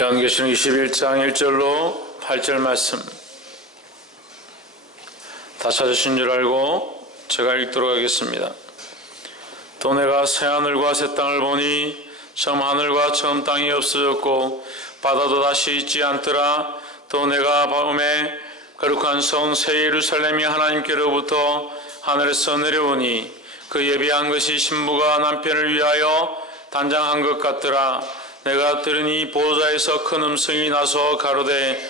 요한계시록 21장 1절로 8절 말씀 다 찾으신 줄 알고 제가 읽도록 하겠습니다. 또 내가 새하늘과 새 땅을 보니 처음 하늘과 처음 땅이 없어졌고 바다도 다시 있지 않더라. 또 내가 밤에 거룩한 성 새 예루살렘이 하나님께로부터 하늘에서 내려오니 그 예비한 것이 신부가 남편을 위하여 단장한 것 같더라. 내가 들으니 보호자에서 큰 음성이 나서 가로되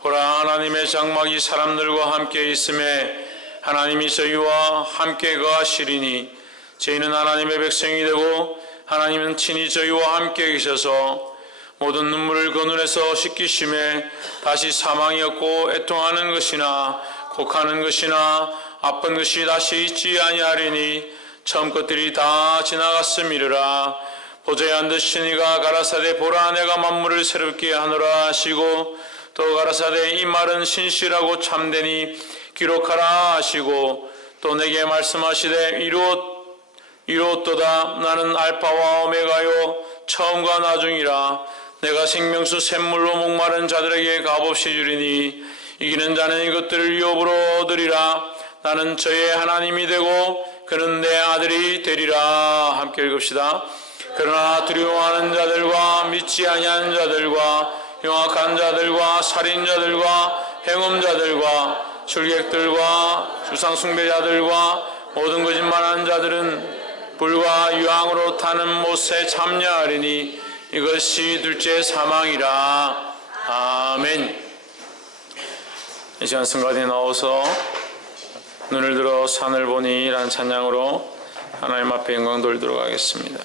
보라, 하나님의 장막이 사람들과 함께 있음에 하나님이 저희와 함께 거하시리니 저희는 하나님의 백성이 되고 하나님은 친히 저희와 함께 계셔서 모든 눈물을 그 눈에서 씻기심에 다시 사망이 없고 애통하는 것이나 곡하는 것이나 아픈 것이 다시 있지 아니하리니 처음 것들이 다 지나갔음이라. 보좌에 앉으신 이가 가라사대 보라, 내가 만물을 새롭게 하노라 하시고 또 가라사대 이 말은 신실하고 참되니 기록하라 하시고 또 내게 말씀하시되 이루었도다. 나는 알파와 오메가요 처음과 나중이라. 내가 생명수 샘물로 목마른 자들에게 값없이 주리니 이기는 자는 이것들을 유업으로 얻으리라. 나는 저의 하나님이 되고 그는 내 아들이 되리라. 함께 읽읍시다. 그러나 두려워하는 자들과 믿지 아니하는 자들과 영악한 자들과 살인자들과 행음자들과 술객들과 주상숭배자들과 모든 거짓말하는 자들은 불과 유황으로 타는 못에 참여하리니 이것이 둘째 사망이라. 아멘. 이 시간 성가대에 나와서 눈을 들어 산을 보니 라는 찬양으로 하나님 앞에 영광 돌리도록 하겠습니다.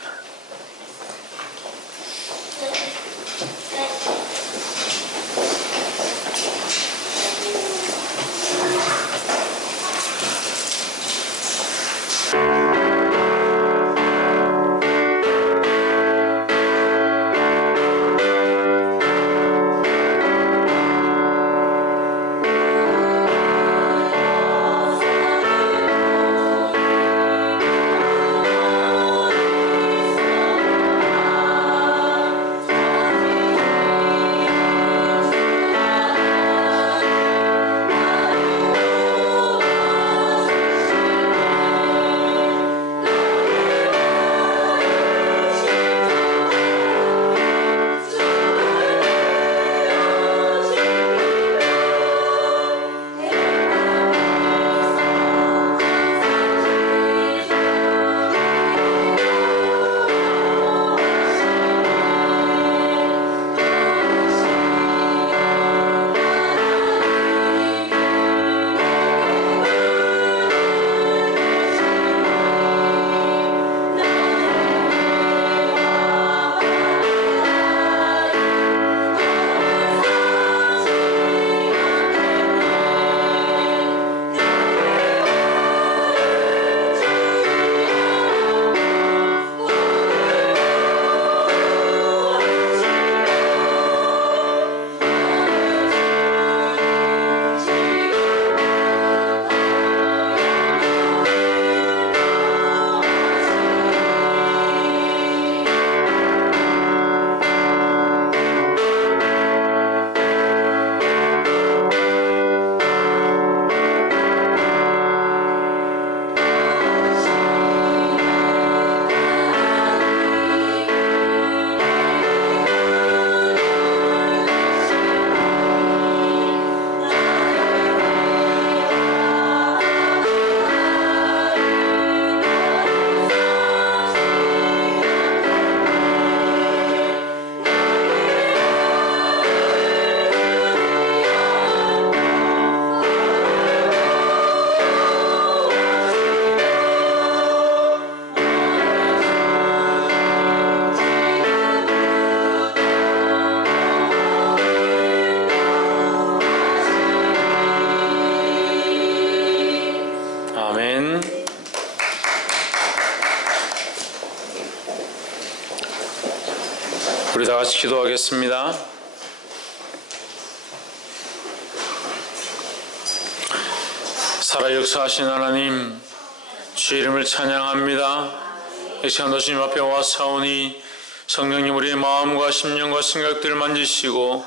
우리 다 같이 기도하겠습니다. 살아 역사하신 하나님, 주의 이름을 찬양합니다. 이 시간 주님 앞에 와사오니 성령님 우리의 마음과 심령과 생각들을 만지시고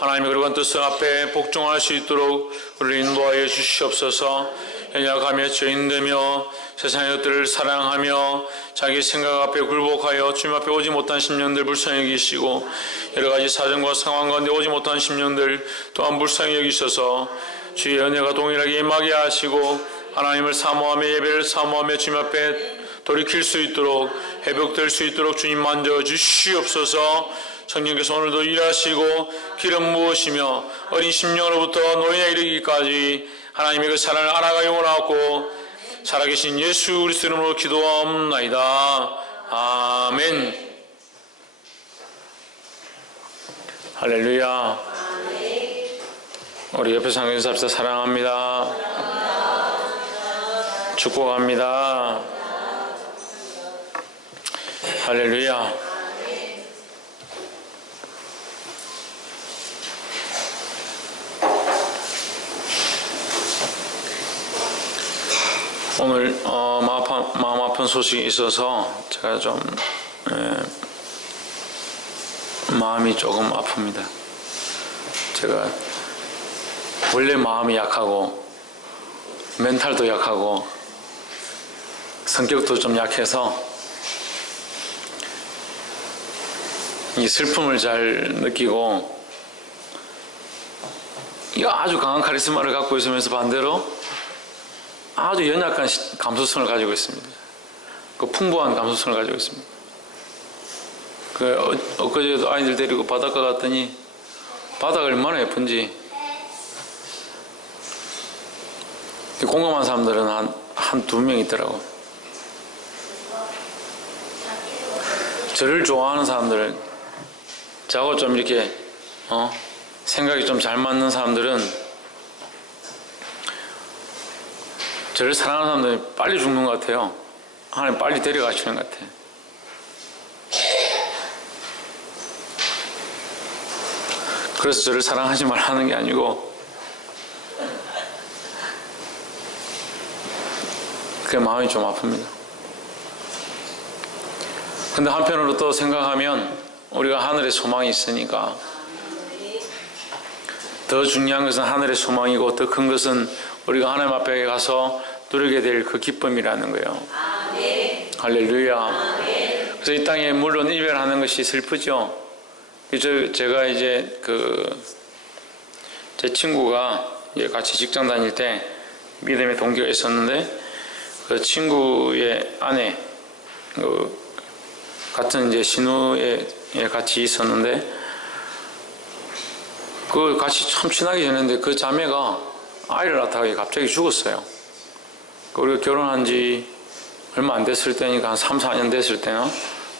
하나님의 거룩한 뜻 앞에 복종할 수 있도록 우리를 인도하여 주시옵소서. 연약하며 죄인되며 세상의 것들을 사랑하며 자기 생각 앞에 굴복하여 주님 앞에 오지 못한 심령들 불쌍히 여기시고 여러가지 사정과 상황 가운데 오지 못한 심령들 또한 불쌍히 여기셔서 주의 은혜가 동일하게 임하게 하시고 하나님을 사모하며 예배를 사모하며 주님 앞에 돌이킬 수 있도록 회복될 수 있도록 주님 만져주시옵소서. 성령께서 오늘도 일하시고 기름 부으시며 어린 심령으로부터 노인에 이르기까지 하나님의 그 사랑을 알아가기 원하고 살아계신 예수 그리스도 이름으로 기도하옵나이다. 아멘. 할렐루야. 우리 옆에 상경에서 합시다. 사랑합니다. 축복합니다. 할렐루야. 오늘 마음 아픈 소식이 있어서 제가 좀 마음이 조금 아픕니다. 제가 원래 마음이 약하고 멘탈도 약하고 성격도 좀 약해서 이 슬픔을 잘 느끼고 아주 강한 카리스마를 갖고 있으면서 반대로 아주 연약한 감수성을 가지고 있습니다. 그 풍부한 감수성을 가지고 있습니다. 엊그제도 아이들 데리고 바닷가 갔더니 바다가 얼마나 예쁜지 공감한 사람들은 한두 명 있더라고. 저를 좋아하는 사람들은 저하고 좀 이렇게 생각이 좀 잘 맞는 사람들은 저를 사랑하는 사람들이 빨리 죽는 것 같아요. 하나님 빨리 데려가시는 것 같아요. 그래서 저를 사랑하지 말라는 게 아니고 그게 마음이 좀 아픕니다. 근데 한편으로 또 생각하면 우리가 하늘에 소망이 있으니까 더 중요한 것은 하늘의 소망이고 더 큰 것은 우리가 하나님 앞에 가서 누리게 될 그 기쁨이라는 거예요. 아멘. 할렐루야. 아멘. 그래서 이 땅에 물론 이별하는 것이 슬프죠. 제가 이제 제 친구가 같이 직장 다닐 때 믿음의 동기가 있었는데 그 친구의 아내 같은 이제 신우에 같이 있었는데 그 같이 참 친하게 지냈는데 그 자매가 아이를 낳다가 갑자기 죽었어요. 우리가 결혼한 지 얼마 안 됐을 때니까 한 3, 4년 됐을 때나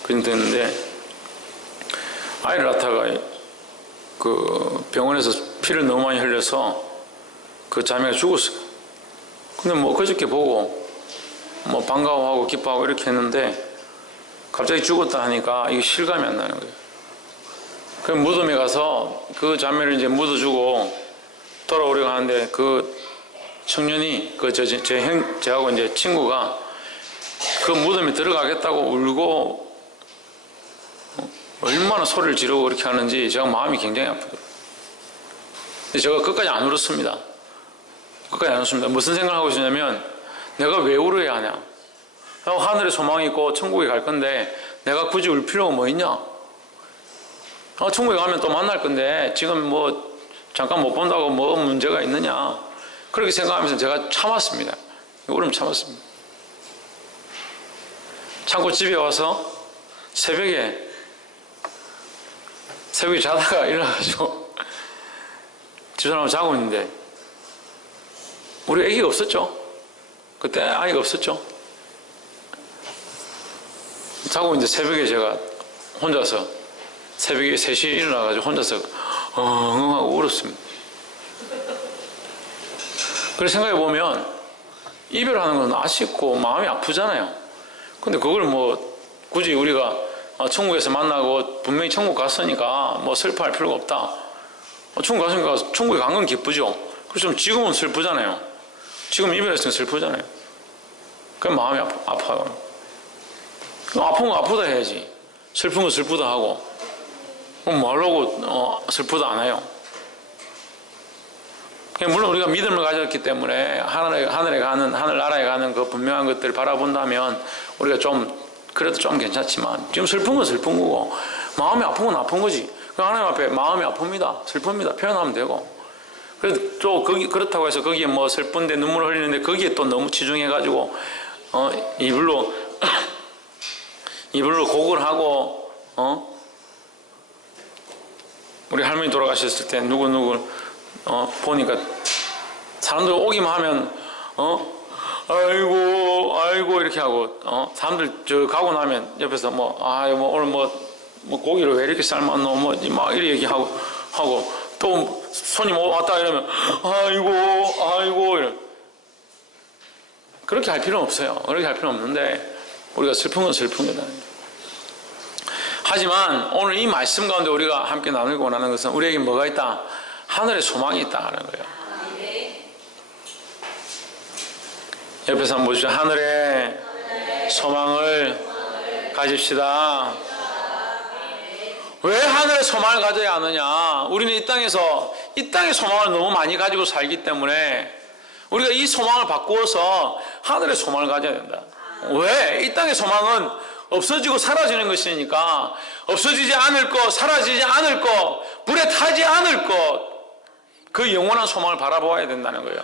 그쯤 됐는데 아이를 낳다가 그 병원에서 피를 너무 많이 흘려서 그 자매가 죽었어요. 근데 뭐 그저께 보고 뭐 반가워하고 기뻐하고 이렇게 했는데 갑자기 죽었다 하니까 이게 실감이 안 나는 거예요. 그럼 무덤에 가서 그 자매를 이제 묻어주고 돌아오려고 하는데 그 청년이 저하고 이제 친구가 그 무덤에 들어가겠다고 울고 얼마나 소리를 지르고 그렇게 하는지 제가 마음이 굉장히 아프더라고요. 근데 제가 끝까지 안 울었습니다. 끝까지 안 울었습니다. 무슨 생각을 하고 있었냐면 내가 왜 울어야 하냐. 하늘에 소망이 있고 천국에 갈 건데 내가 굳이 울 필요가 뭐 있냐. 천국에 가면 또 만날 건데 지금 뭐 잠깐 못 본다고 뭐 문제가 있느냐. 그렇게 생각하면서 제가 참았습니다. 울음 참았습니다. 참고 집에 와서 새벽에 자다가 일어나가지고 집사람하고 자고 있는데 우리 아기가 없었죠. 그때 아이가 없었죠. 자고 이제 새벽에 제가 혼자서 새벽에 3시에 일어나가지고 혼자서 하고 울었습니다. 그래서 생각해보면 이별하는 건 아쉽고 마음이 아프잖아요. 근데 그걸 뭐 굳이 우리가 천국에서 만나고 분명히 천국 갔으니까 뭐 슬퍼할 필요가 없다. 천국 갔으니까 천국에 간 건 기쁘죠. 그래서 지금은 슬프잖아요. 지금 이별했으면 슬프잖아요. 그럼 마음이 아파요. 아픈 거 아프다 해야지. 슬픈 거 슬프다 하고, 그럼 뭐 하려고 슬프다 안 해요? 물론 우리가 믿음을 가졌기 때문에 하늘에 가는, 하늘나라에 가는 그 분명한 것들을 바라본다면 우리가 그래도 좀 괜찮지만, 지금 슬픈 건 슬픈 거고, 마음이 아픈 건 아픈 거지. 하나님 앞에 마음이 아픕니다, 슬픕니다, 표현하면 되고. 그래도 또 그렇다고 해서 거기에 뭐 슬픈데 눈물을 흘리는데 거기에 또 너무 치중해가지고, 이불로 곡을 하고, 우리 할머니 돌아가셨을 때 누구 보니까 사람들 오기만 하면 아이고 이렇게 하고, 사람들 저 가고 나면 옆에서 오늘 고기를 왜 이렇게 삶았노 막 이렇게 얘기하고 또 손님 왔다 이러면 아이고 이래. 그렇게 할 필요는 없어요. 그렇게 할 필요는 없는데 우리가 슬픈 건 슬픈 거다. 하지만 오늘 이 말씀 가운데 우리가 함께 나누기 원하는 것은 우리에게 뭐가 있다? 하늘의 소망이 있다는 거예요. 옆에서 한번 보십시오. 하늘의 소망을 가집시다. 왜 하늘의 소망을 가져야 하느냐? 우리는 이 땅의 소망을 너무 많이 가지고 살기 때문에 우리가 이 소망을 바꾸어서 하늘의 소망을 가져야 된다. 왜? 이 땅의 소망은 없어지고 사라지는 것이니까, 없어지지 않을 것, 사라지지 않을 것, 불에 타지 않을 것, 그 영원한 소망을 바라보아야 된다는 거예요.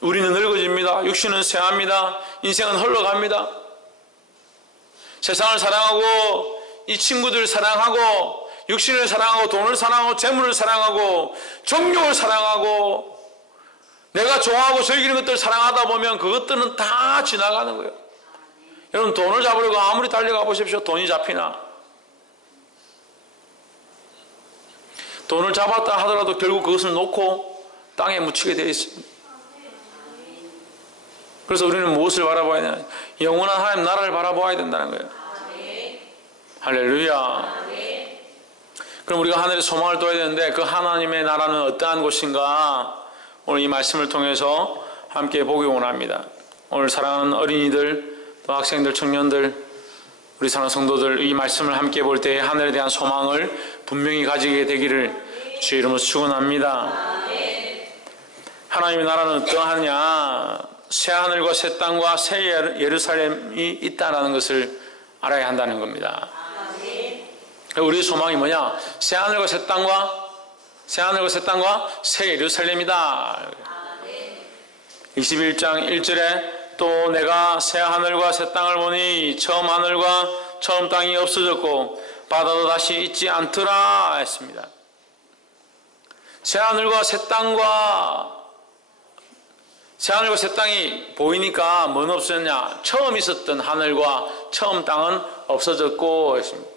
우리는 늙어집니다. 육신은 쇠합니다. 인생은 흘러갑니다. 세상을 사랑하고 이 친구들 사랑하고 육신을 사랑하고 돈을 사랑하고 재물을 사랑하고 정욕을 사랑하고 내가 좋아하고 즐기는 것들을 사랑하다 보면 그것들은 다 지나가는 거예요. 여러분, 돈을 잡으려고 아무리 달려가 보십시오. 돈이 잡히나? 돈을 잡았다 하더라도 결국 그것을 놓고 땅에 묻히게 되어 있습니다. 그래서 우리는 무엇을 바라봐야 되냐? 영원한 하나님 나라를 바라봐야 된다는 거예요. 할렐루야. 그럼 우리가 하늘의 소망을 둬야 되는데 그 하나님의 나라는 어떠한 곳인가? 오늘 이 말씀을 통해서 함께 보기 원합니다. 오늘 사랑하는 어린이들, 또 학생들, 청년들, 우리 사랑하는 성도들, 이 말씀을 함께 볼 때 하늘에 대한 소망을 분명히 가지게 되기를 주의 이름으로 축원합니다. 하나님의 나라는 어떠하냐? 새 하늘과 새 땅과 새 예루살렘이 있다는 것을 알아야 한다는 겁니다. 우리의 소망이 뭐냐? 새 하늘과 새 땅과 새 예루살렘이다. 21장 1절에 또 내가 새 하늘과 새 땅을 보니 처음 하늘과 처음 땅이 없어졌고 바다도 다시 있지 않더라 했습니다. 새 하늘과 새 땅이 보이니까 뭔 없었냐? 처음 있었던 하늘과 처음 땅은 없어졌고 했습니다.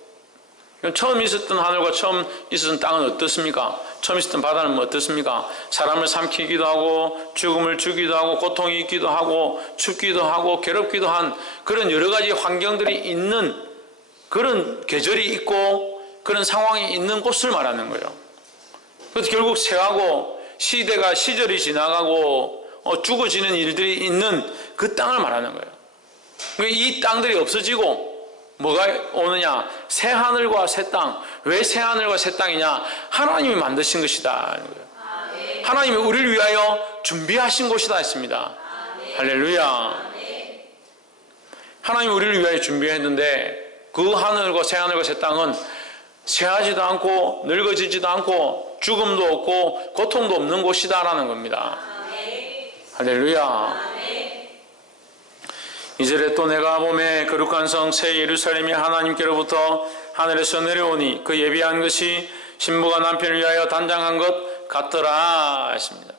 그럼 처음 있었던 하늘과 처음 있었던 땅은 어떻습니까? 처음 있었던 바다는 어떻습니까? 사람을 삼키기도 하고 죽음을 주기도 하고 고통이 있기도 하고 춥기도 하고 괴롭기도 한 그런 여러 가지 환경들이 있는 그런 계절이 있고 그런 상황이 있는 곳을 말하는 거예요. 그래서 결국 쇠하고 시절이 지나가고 죽어지는 일들이 있는 그 땅을 말하는 거예요. 그러니까 이 땅들이 없어지고 뭐가 오느냐? 새 하늘과 새 땅. 왜 새 하늘과 새 땅이냐? 하나님이 만드신 것이다. 하나님이 우리를 위하여 준비하신 곳이다 했습니다. 할렐루야. 하나님이 우리를 위하여 준비했는데 그 하늘과 새 땅은 쇠하지도 않고 늙어지지도 않고 죽음도 없고 고통도 없는 곳이다 라는 겁니다. 할렐루야. 2절에 또 내가 보매 거룩한 성 새 예루살렘이 하나님께로부터 하늘에서 내려오니 그 예비한 것이 신부가 남편을 위하여 단장한 것 같더라 했습니다.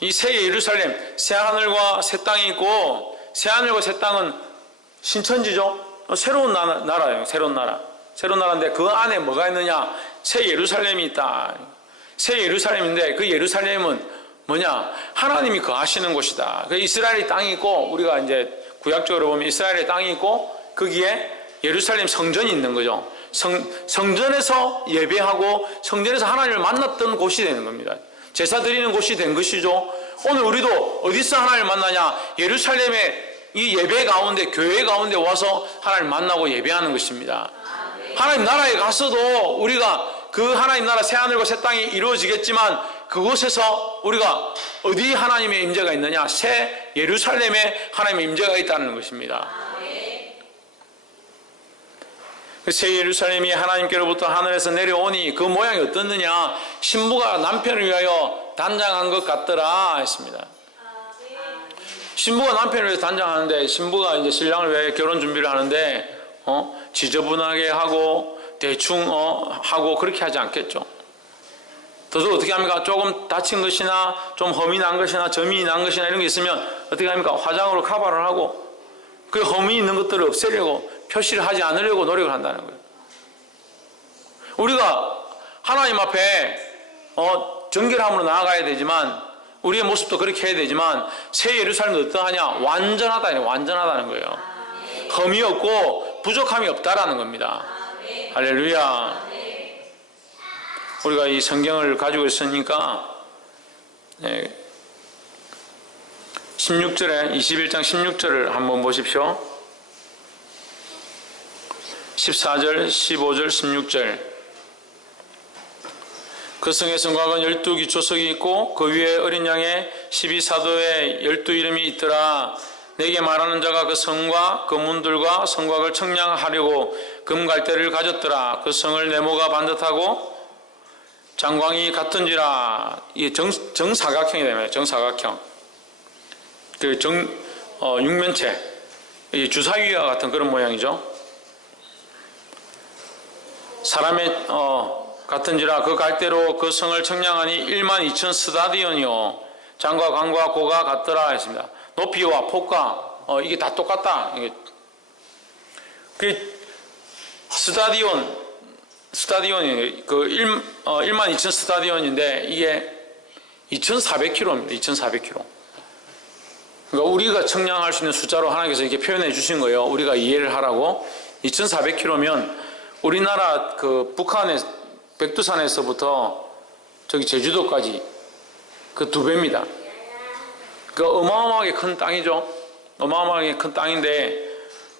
이 새 예루살렘, 새 하늘과 새 땅이 있고 새 하늘과 새 땅은 신천지죠. 새로운 나라예요. 새로운 나라인데 그 안에 뭐가 있느냐? 새 예루살렘이 있다. 새 예루살렘인데 그 예루살렘은 뭐냐? 하나님이 거하시는 곳이다. 그 이스라엘의 땅이 있고 우리가 이제 구약적으로 보면 이스라엘의 땅이 있고 거기에 예루살렘 성전이 있는 거죠. 성전에서 예배하고 성전에서 하나님을 만났던 곳이 되는 겁니다. 제사 드리는 곳이 된 것이죠. 오늘 우리도 어디서 하나님을 만나냐? 예루살렘에 이 예배 가운데, 교회 가운데 와서 하나님 만나고 예배하는 것입니다. 하나님 나라에 가서도 우리가 그 하나님 나라 새하늘과 새 땅이 이루어지겠지만 그곳에서 우리가 어디 하나님의 임재가 있느냐? 새 예루살렘에 하나님의 임재가 있다는 것입니다. 새 예루살렘이 하나님께로부터 하늘에서 내려오니 그 모양이 어떻느냐? 신부가 남편을 위하여 단장한 것 같더라 했습니다. 신부가 남편을 위해서 단장하는데, 신부가 이제 신랑을 위해 결혼 준비를 하는데 지저분하게 하고 대충 하고 그렇게 하지 않겠죠. 더더욱 어떻게 합니까? 조금 다친 것이나 좀 험이 난 것이나 점이 난 것이나 이런 게 있으면 어떻게 합니까? 화장으로 커버를 하고 그 험이 있는 것들을 없애려고, 표시를 하지 않으려고 노력을 한다는 거예요. 우리가 하나님 앞에 정결함으로 나아가야 되지만, 우리의 모습도 그렇게 해야 되지만, 새 예루살렘은 어떠하냐? 완전하다는 거예요. 흠이 없고 부족함이 없다라는 겁니다. 할렐루야. 우리가 이 성경을 가지고 있으니까 16절에 21장 16절을 한번 보십시오. 14절, 15절, 16절. 그 성의 성곽은 12 기초석이 있고 그 위에 어린 양의 12사도의 12 이름이 있더라. 내게 말하는 자가 그 성과 그 문들과 성곽을 청량하려고 금갈대를 가졌더라. 그 성을 네모가 반듯하고 장광이 같은지라. 이게 정사각형이 됩니다. 정사각형. 그 육면체, 주사위와 같은 그런 모양이죠. 사람의 같은지라. 그 갈대로 그 성을 청량하니 12,000 스타디온이요 장과 강과 고가 같더라 했습니다. 높이와 폭과 이게 다 똑같다. 그 스타디온이 그 12,000 스타디온인데 이게 2,400km입니다. 2,400km. 그러니까 우리가 청량할 수 있는 숫자로 하나님께서 이렇게 표현해 주신 거예요. 우리가 이해를 하라고. 2,400km면 우리나라 그 북한의 백두산에서부터 저기 제주도까지 그 2배입니다. 그 어마어마하게 큰 땅이죠. 어마어마하게 큰 땅인데,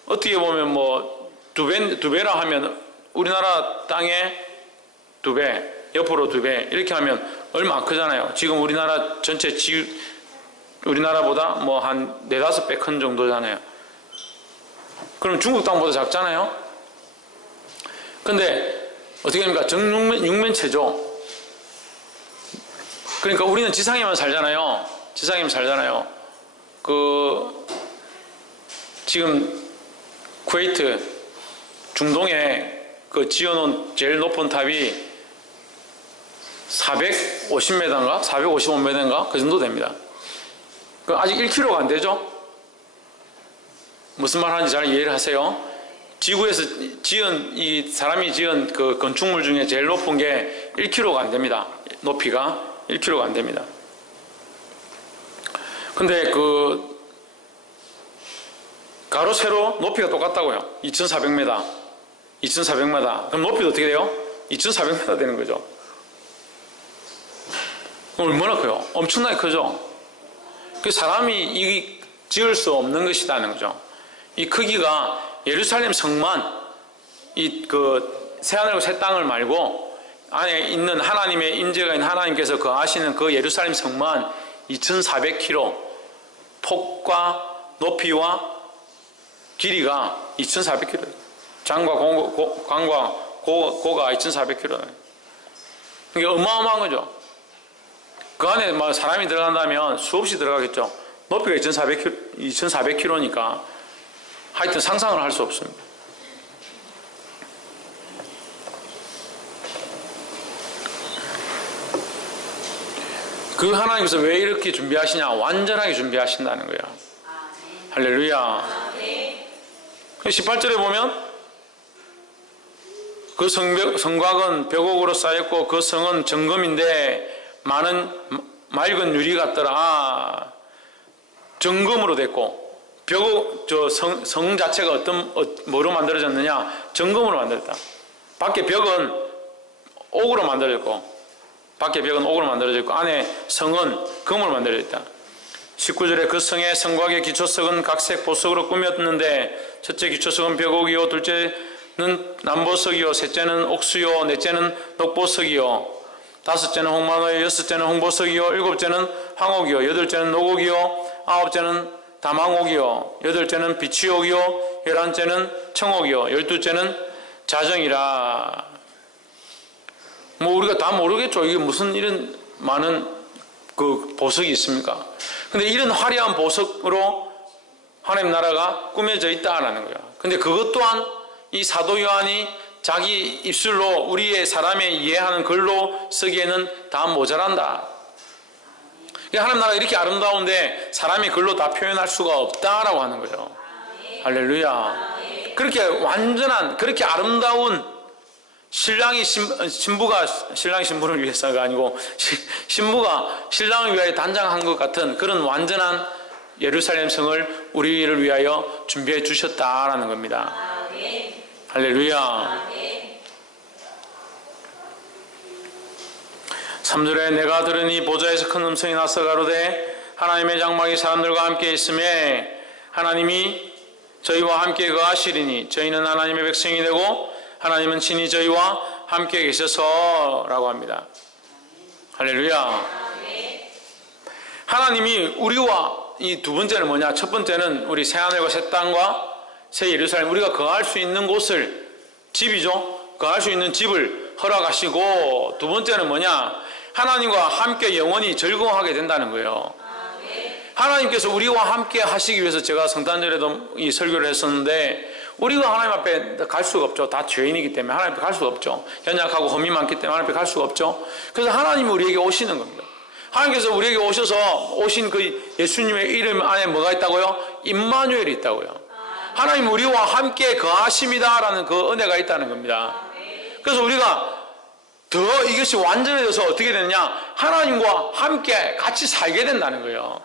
어떻게 보면 뭐 2배라 하면 우리나라 땅에 2배, 옆으로 2배 이렇게 하면 얼마 안 크잖아요. 지금 우리나라 전체 우리나라보다 뭐 한 4-5배 큰 정도잖아요. 그럼 중국 땅보다 작잖아요. 근데 어떻게 합니까? 정육면체죠. 그러니까 우리는 지상에만 살잖아요. 지금 쿠웨이트 중동에 그 지어놓은 제일 높은 탑이 450m인가? 455m인가? 그 정도 됩니다. 그 아직 1km가 안 되죠? 무슨 말 하는지 잘 이해를 하세요? 지구에서 사람이 지은 그 건축물 중에 제일 높은 게 1km가 안 됩니다. 높이가 1km가 안 됩니다. 근데 그 가로 세로 높이가 똑같다고요. 2,400m. 그럼 높이도 어떻게 돼요? 2,400m 되는 거죠. 얼마나 커요? 엄청나게 크죠? 그 사람이 지을 수 없는 것이라는 거죠. 이 크기가 예루살렘 성만, 그 새하늘과 새 땅을 말고 안에 있는 하나님의 임재가 있는 하나님께서 거하시는 그 예루살렘 성만 2,400km, 폭과 높이와 길이가 2,400km, 장과 강과 고가 2,400km. 이게 어마어마한 거죠. 그 안에 막 사람이 들어간다면 수없이 들어가겠죠. 높이가 2,400km니까 하여튼 상상을 할 수 없습니다. 그 하나님께서 왜 이렇게 준비하시냐? 완전하게 준비하신다는 거예요. 할렐루야. 18절에 보면 그 성곽은 벽옥으로 쌓였고 그 성은 정금인데 많은 맑은 유리 같더라. 정금으로 됐고, 성 자체가 뭐로 만들어졌느냐? 정금으로 만들었다. 밖에 벽은 옥으로 만들어졌고, 안에 성은 금으로 만들어졌다. 19절에 그 성의 성곽의 기초석은 각색 보석으로 꾸몄는데 첫째 기초석은 벽옥이요 둘째는 남보석이요 셋째는 옥수요 넷째는 녹보석이요 다섯째는 홍만호요 여섯째는 홍보석이요 일곱째는 황옥이요 여덟째는 녹옥이요 아홉째는 다망옥이요 여덟째는 비치옥이요 열한째는 청옥이요 열두째는 자정이라. 뭐 우리가 다 모르겠죠. 이게 무슨 이런 많은 그 보석이 있습니까? 근데 이런 화려한 보석으로 하나님 나라가 꾸며져 있다라는 거야. 근데 그것 또한 이 사도 요한이 자기 입술로 우리의 사람의 이해하는 글로 쓰기에는 다 모자란다. 하나님 나라가 이렇게 아름다운데 사람이 글로 다 표현할 수가 없다라고 하는 거죠. 할렐루야. 그렇게 완전한 그렇게 아름다운 신부가 신랑이 신부를 위해서가 아니고 신부가 신랑을 위하여 단장한 것 같은 그런 완전한 예루살렘 성을 우리를 위하여 준비해 주셨다라는 겁니다. 할렐루야. 3절에 내가 들으니 보좌에서 큰 음성이 나서 가로되 하나님의 장막이 사람들과 함께 있음에 하나님이 저희와 함께 거하시리니 저희는 하나님의 백성이 되고 하나님은 친히 저희와 함께 계셔서 라고 합니다. 할렐루야. 하나님이 우리와 이 두 번째는 뭐냐? 첫 번째는 우리 새하늘과 새 땅과 새 예루살렘 우리가 거할 수 있는 곳을 집이죠. 거할 수 있는 집을 허락하시고 두 번째는 뭐냐? 하나님과 함께 영원히 즐거워하게 된다는 거예요. 하나님께서 우리와 함께 하시기 위해서 제가 성탄절에도 이 설교를 했었는데 우리가 하나님 앞에 갈 수가 없죠. 다 죄인이기 때문에 하나님 앞에 갈 수가 없죠. 연약하고 험이 많기 때문에 하나님 앞에 갈 수가 없죠. 그래서 하나님이 우리에게 오시는 겁니다. 하나님께서 우리에게 오셔서 오신 그 예수님의 이름 안에 뭐가 있다고요? 임마누엘이 있다고요. 하나님 우리와 함께 거하심이다라는 그 은혜가 있다는 겁니다. 그래서 우리가 더 이것이 완전해져서 어떻게 되느냐? 하나님과 함께 같이 살게 된다는 거예요.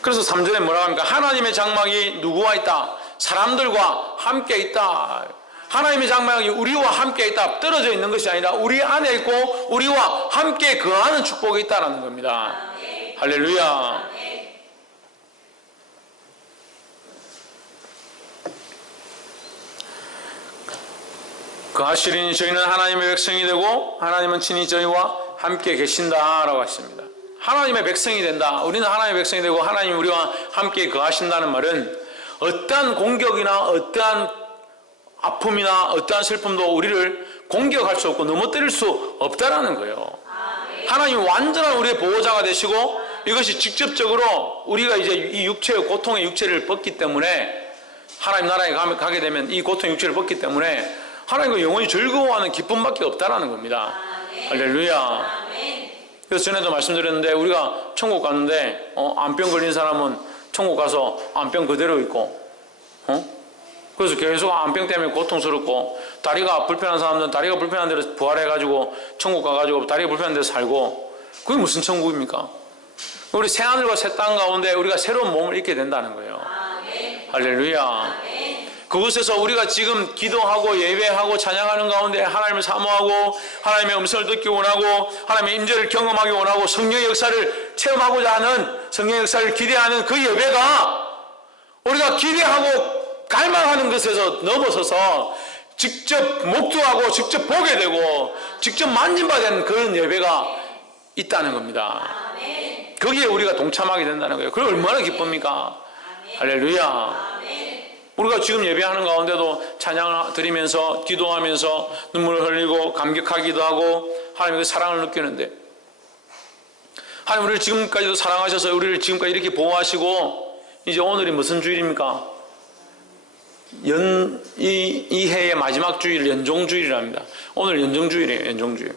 그래서 3절에 뭐라고 합니까? 하나님의 장막이 누구와 있다? 사람들과 함께 있다. 하나님의 장막이 우리와 함께 있다. 떨어져 있는 것이 아니라 우리 안에 있고 우리와 함께 거하는 축복이 있다는 겁니다. 할렐루야. 거하시리니 저희는 하나님의 백성이 되고 하나님은 친히 저희와 함께 계신다라고 하십니다. 하나님의 백성이 된다. 우리는 하나님의 백성이 되고 하나님 우리와 함께 거하신다는 말은 어떠한 공격이나 어떠한 아픔이나 어떠한 슬픔도 우리를 공격할 수 없고 넘어뜨릴 수 없다라는 거예요. 하나님이 완전한 우리의 보호자가 되시고 이것이 직접적으로 우리가 이제 이 육체의 고통의 육체를 벗기 때문에 하나님 나라에 가게 되면 이 고통의 육체를 벗기 때문에 하나님과 영원히 즐거워하는 기쁨밖에 없다라는 겁니다. 할렐루야. 그래서 전에도 말씀드렸는데 우리가 천국 갔는데 암병 걸린 사람은 천국 가서 암병 그대로 있고 그래서 계속 암병 때문에 고통스럽고 다리가 불편한 사람들은 다리가 불편한 데로 부활해가지고 천국 가가지고 다리가 불편한 데서 살고 그게 무슨 천국입니까? 우리 새하늘과 새 땅 가운데 우리가 새로운 몸을 입게 된다는 거예요. 할렐루야. 그곳에서 우리가 지금 기도하고 예배하고 찬양하는 가운데 하나님을 사모하고 하나님의 음성을 듣기 원하고 하나님의 임재를 경험하기 원하고 성령의 역사를 체험하고자 하는 성령의 역사를 기대하는 그 예배가 우리가 기대하고 갈망하는 것에서 넘어서서 직접 목도하고 직접 보게 되고 직접 만진받는 그런 예배가 있다는 겁니다. 거기에 우리가 동참하게 된다는 거예요. 그럼 얼마나 기쁩니까? 할렐루야. 우리가 지금 예배하는 가운데도 찬양을 드리면서 기도하면서 눈물을 흘리고 감격하기도 하고 하나님의 사랑을 느끼는데 하나님 우리를 지금까지도 사랑하셔서 우리를 지금까지 이렇게 보호하시고 이제 오늘이 무슨 주일입니까? 이 해의 마지막 주일 연종주일이랍니다. 오늘 연종주일이에요. 연종주일.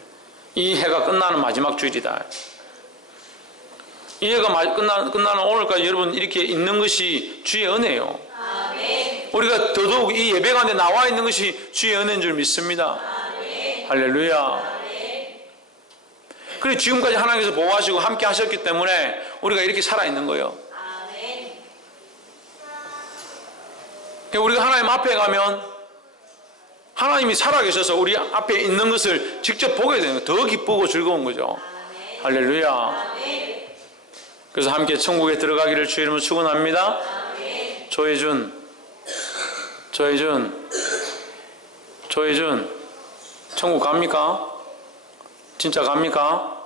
이 해가 끝나는 마지막 주일이다. 이 해가 끝나는 오늘까지 여러분 이렇게 있는 것이 주의 은혜예요. 우리가 더더욱 이 예배 가운데 나와 있는 것이 주의 은혜인 줄 믿습니다. 할렐루야. 그리고 지금까지 하나님께서 보호하시고 함께 하셨기 때문에 우리가 이렇게 살아있는 거예요. 우리가 하나님 앞에 가면 하나님이 살아계셔서 우리 앞에 있는 것을 직접 보게 되는 거예요. 더 기쁘고 즐거운 거죠. 할렐루야. 그래서 함께 천국에 들어가기를 주의 이름으로 축원합니다. 조혜준 천국 갑니까? 진짜 갑니까?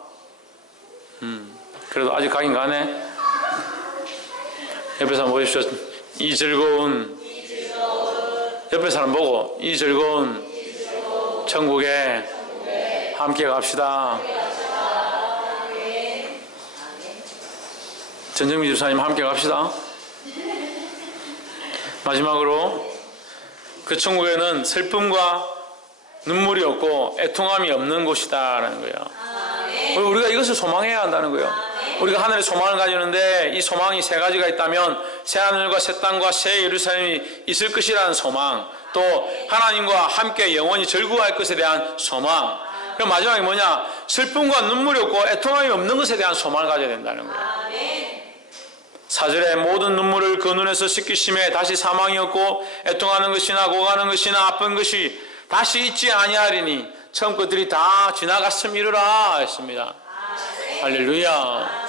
그래도 아직 가긴 가네. 옆에 사람 보십시오. 이 즐거운 옆에 사람 보고 이 즐거운 천국에 함께 갑시다. 전정미 집사님 함께 갑시다. 마지막으로 그 천국에는 슬픔과 눈물이 없고 애통함이 없는 곳이다라는 거예요. 우리가 이것을 소망해야 한다는 거예요. 우리가 하늘의 소망을 가지는데 이 소망이 세 가지가 있다면 새하늘과 새 땅과 새 예루살렘이 있을 것이라는 소망, 또 하나님과 함께 영원히 즐거워할 것에 대한 소망, 그럼 마지막에 뭐냐? 슬픔과 눈물이 없고 애통함이 없는 것에 대한 소망을 가져야 된다는 거예요. 4절에 모든 눈물을 그 눈에서 씻기심에 다시 사망이 없고 애통하는 것이나 고가는 것이나 아픈 것이 다시 있지 아니하리니 처음 것들이 다 지나갔음이로라 했습니다. 할렐루야.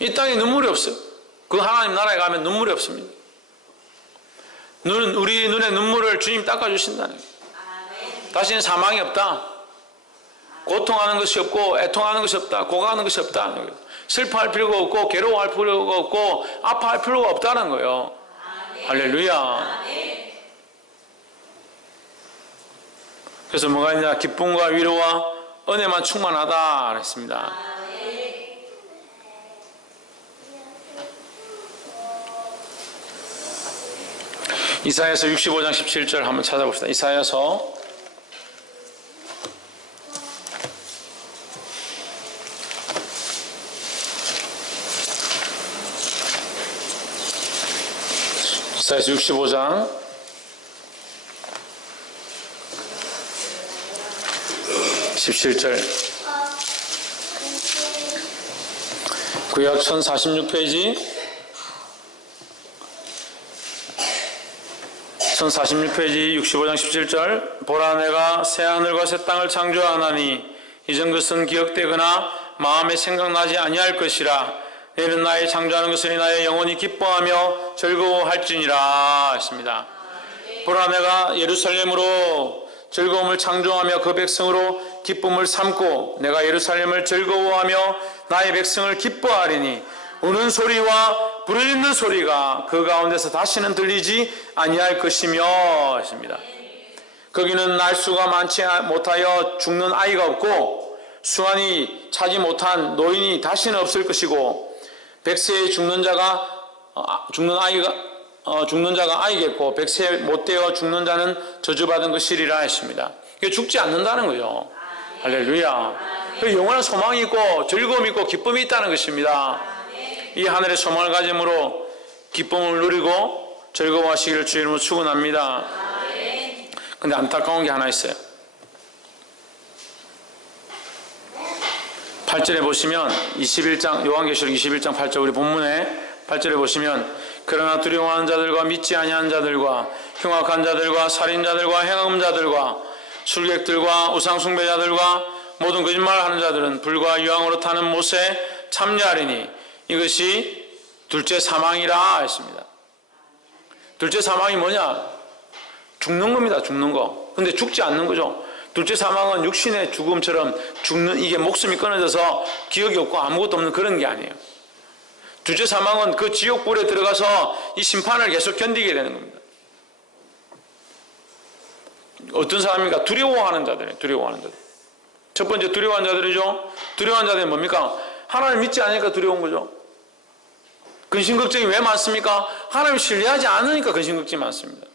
이 땅에 눈물이 없어요. 그 하나님 나라에 가면 눈물이 없습니다. 우리 눈에 눈물을 주님 닦아주신다는 거예요. 다시는 사망이 없다. 고통하는 것이 없고 애통하는 것이 없다. 고가는 것이 없다는 거예요. 슬퍼할 필요가 없고 괴로워할 필요가 없고 아파할 필요가 없다는 거예요. 할렐루야. 그래서 뭐가 있냐? 기쁨과 위로와 은혜만 충만하다 그랬습니다. 이사야서 65장 17절 한번 찾아봅시다. 이사야서 65장 17절 구약 1046페이지 65장 17절 보라 내가 새하늘과 새 땅을 창조하나니 이전 것은 기억되거나 마음에 생각나지 아니할 것이라 너희는 나의 창조하는 것을 나의 영혼이 기뻐하며 즐거워할지니라 했습니다. 보라 내가 예루살렘으로 즐거움을 창조하며 그 백성으로 기쁨을 삼고 내가 예루살렘을 즐거워하며 나의 백성을 기뻐하리니 우는 소리와 부르짖는 소리가 그 가운데서 다시는 들리지 아니할 것이며 했습니다. 거기는 날수가 많지 못하여 죽는 아이가 없고 수완이 차지 못한 노인이 다시는 없을 것이고 백세에 죽는 자가 아이겠고 백세 못되어 죽는 자는 저주받은 것이리라 했습니다. 죽지 않는다는 거죠. 할렐루야. 영원한 소망이 있고 즐거움이 있고 기쁨이 있다는 것입니다. 이 하늘의 소망을 가짐으로 기쁨을 누리고 즐거워하시기를 주의 이름으로 축원합니다. 근데 안타까운 게 하나 있어요. 8절에 보시면 21장 요한계시록 21장 8절 우리 본문에 8절에 보시면 그러나 두려워하는 자들과 믿지 아니하는 자들과 흉악한 자들과 살인자들과 행음자들과 술객들과 우상숭배자들과 모든 거짓말을 하는 자들은 불과 유황으로 타는 못에 참여하리니 이것이 둘째 사망이라 했습니다. 둘째 사망이 뭐냐? 죽는 겁니다. 죽는 거. 근데 죽지 않는 거죠. 둘째 사망은 육신의 죽음처럼 죽는, 이게 목숨이 끊어져서 기억이 없고 아무것도 없는 그런 게 아니에요. 둘째 사망은 그 지옥불에 들어가서 이 심판을 계속 견디게 되는 겁니다. 어떤 사람입니까? 두려워하는 자들이에요. 두려워하는 자들. 첫 번째 두려워하는 자들이죠. 두려워하는 자들은 뭡니까? 하나님 믿지 않으니까 두려운 거죠. 근심 걱정이 왜 많습니까? 하나님 신뢰하지 않으니까 근심 걱정이 많습니다.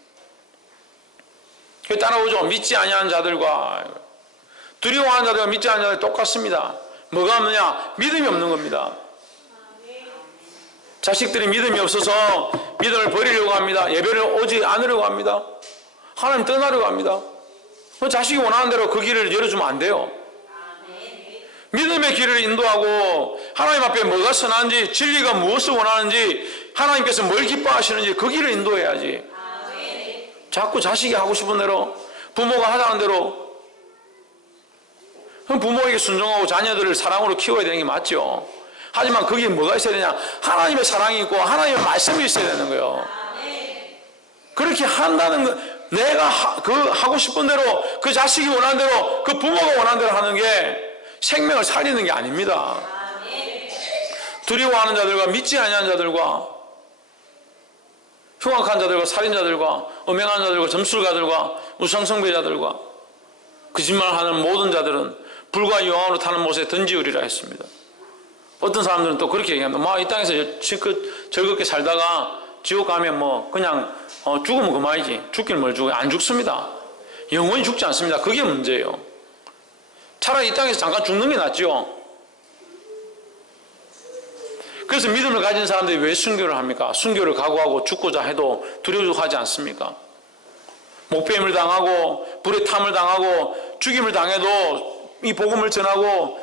따라오죠. 믿지 아니하는 자들과 두려워하는 자들과 믿지 않는 자들 똑같습니다. 뭐가 없느냐? 믿음이 없는 겁니다. 자식들이 믿음이 없어서 믿음을 버리려고 합니다. 예배를 오지 않으려고 합니다. 하나님 떠나려고 합니다. 자식이 원하는 대로 그 길을 열어주면 안 돼요. 믿음의 길을 인도하고 하나님 앞에 뭐가 선한지, 진리가 무엇을 원하는지, 하나님께서 뭘 기뻐하시는지 그 길을 인도해야지. 자꾸 자식이 하고 싶은 대로, 부모가 하자는 대로, 부모에게 순종하고 자녀들을 사랑으로 키워야 되는 게 맞죠. 하지만 거기에 뭐가 있어야 되냐? 하나님의 사랑이 있고 하나님의 말씀이 있어야 되는 거예요. 그렇게 한다는 거, 내가 하고 싶은 대로, 그 자식이 원하는 대로, 그 부모가 원하는 대로 하는 게 생명을 살리는 게 아닙니다. 두려워하는 자들과 믿지 아니하는 자들과 흉악한 자들과 살인자들과 음행한 자들과 점술가들과 우상숭배자들과 거짓말하는 모든 자들은 불과 유황으로 타는 못에 던지우리라 했습니다. 어떤 사람들은 또 그렇게 얘기합니다. 이 땅에서 즐겁게 살다가 지옥 가면 그냥 죽으면 그만이지. 죽기는 뭘 죽어요? 안 죽습니다. 영원히 죽지 않습니다. 그게 문제예요. 차라리 이 땅에서 잠깐 죽는 게 낫죠. 그래서 믿음을 가진 사람들이 왜 순교를 합니까? 순교를 각오하고 죽고자 해도 두려워하지 않습니까? 목배임을 당하고 불에 탐을 당하고 죽임을 당해도 이 복음을 전하고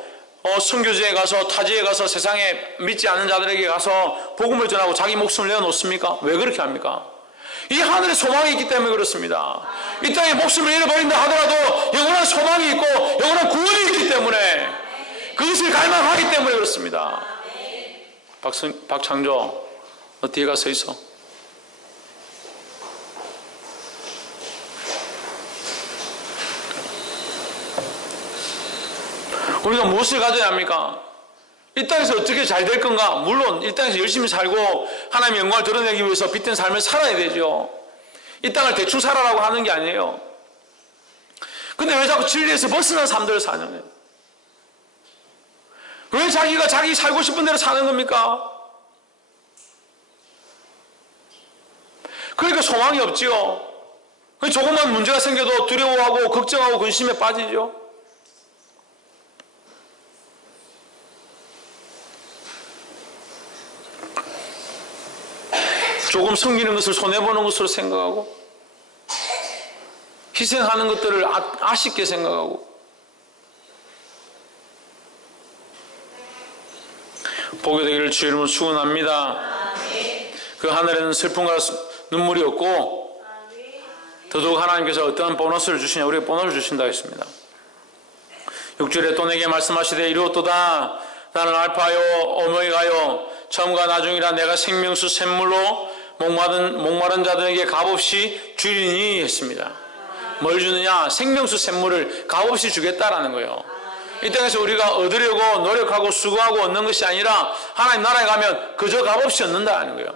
선교지에 가서 타지에 가서 세상에 믿지 않는 자들에게 가서 복음을 전하고 자기 목숨을 내어놓습니까? 왜 그렇게 합니까? 이 하늘에 소망이 있기 때문에 그렇습니다. 이 땅에 목숨을 잃어버린다 하더라도 영원한 소망이 있고 영원한 구원이 있기 때문에 그것을 갈망하기 때문에 그렇습니다. 박창조, 너 뒤에 가서 있어. 우리가 무엇을 가져야 합니까? 이 땅에서 어떻게 잘 될 건가? 물론 이 땅에서 열심히 살고 하나님의 영광을 드러내기 위해서 빛된 삶을 살아야 되죠. 이 땅을 대충 살아라고 하는 게 아니에요. 근데 왜 자꾸 진리에서 벗어난 삶들을 사는 거예요? 왜 자기가 자기 살고 싶은 대로 사는 겁니까? 그러니까 소망이 없지요. 조금만 문제가 생겨도 두려워하고 걱정하고 근심에 빠지죠. 조금 섬기는 것을 손해보는 것으로 생각하고 희생하는 것들을 아쉽게 생각하고 보게 되기를 주의 이름으로 축원합니다. 그 하늘에는 슬픔과 눈물이 없고 더더욱 하나님께서 어떠한 보너스를 주시냐, 우리에게 보너스를 주신다 했습니다. 6절에 또 내게 말씀하시되 이루었도다. 나는 알파요 오메가요 처음과 나중이라. 내가 생명수 샘물로 목마른 자들에게 값없이 주리니 했습니다. 뭘 주느냐? 생명수 샘물을 값없이 주겠다라는 거예요. 이 땅에서 우리가 얻으려고 노력하고 수고하고 얻는 것이 아니라 하나님 나라에 가면 그저 값없이 얻는다는 거예요.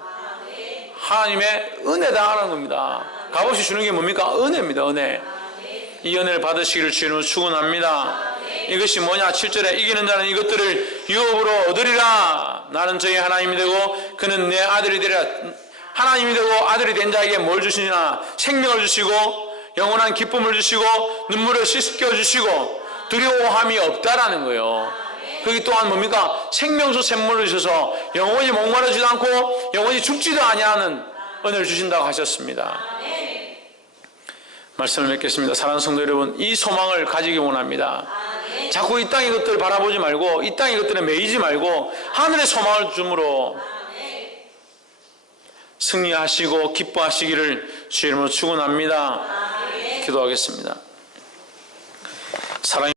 하나님의 은혜다 하는 겁니다. 값없이 주는 게 뭡니까? 은혜입니다. 은혜. 이 은혜를 받으시기를 주님으로 축원합니다. 이것이 뭐냐? 7절에 이기는 자는 이것들을 유업으로 얻으리라. 나는 저희 하나님이 되고 그는 내 아들이 되리라. 하나님이 되고 아들이 된 자에게 뭘 주시냐? 생명을 주시고 영원한 기쁨을 주시고 눈물을 씻겨주시고 두려워함이 없다라는 거예요. 그게 또한 뭡니까? 생명수 샘물을 주셔서 영원히 목마르지도 않고 영원히 죽지도 아니하는 은혜를 주신다고 하셨습니다. 말씀을 맺겠습니다. 사랑하는 성도 여러분, 이 소망을 가지기 원합니다. 자꾸 이 땅의 것들을 바라보지 말고 이 땅의 것들에 매이지 말고 하늘의 소망을 주므로 승리하시고 기뻐하시기를 주의 이름으로 축원합니다. 기도하겠습니다. 사랑이